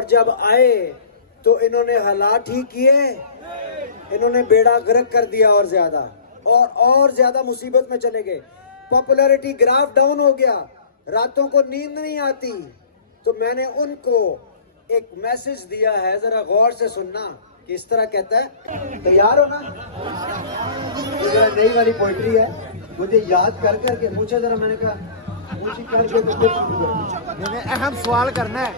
और जब आए तो इन्होंने हालात ही किए, इन्होंने बेड़ा गर्क कर दिया और ज्यादा मुसीबत में चले गए। पॉपुलैरिटी ग्राफ डाउन हो गया, रातों को नींद नहीं आती। तो मैंने उनको एक मैसेज दिया है, जरा गौर से सुनना कि इस तरह कहता है। तैयार हो ना? ये नई वाली पोइट्री है, मुझे याद कर करके पूछा जरा। मैंने कहा पूछी करके मैंने अहम सवाल करना है।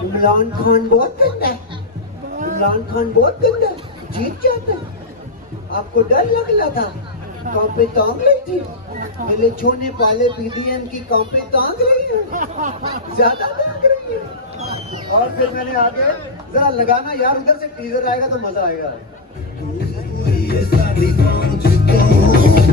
इमरान खान बहुत गंदा है, इमरान खान बहुत गंदा है, जीत जाता है। आपको डर लग रहा था, कांपे तांग रही थी, मेरे छोने पाले पीडीएम की कांपे तांग रही है, ज्यादा तांग रही है। और फिर मैंने आगे जरा लगाना यार, उधर से टीजर आएगा तो मजा आएगा। चाहता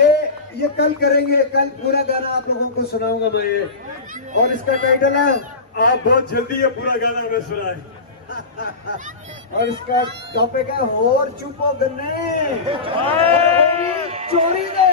है ये कल करेंगे, कल पूरा गाना आप लोगों को सुनाऊंगा मैं ये। और इसका टाइटल है आप बहुत जल्दी ये पूरा गाना हमें सुनाए। और इसका टॉपिक है होर चुपो गन्ने चोरी दे।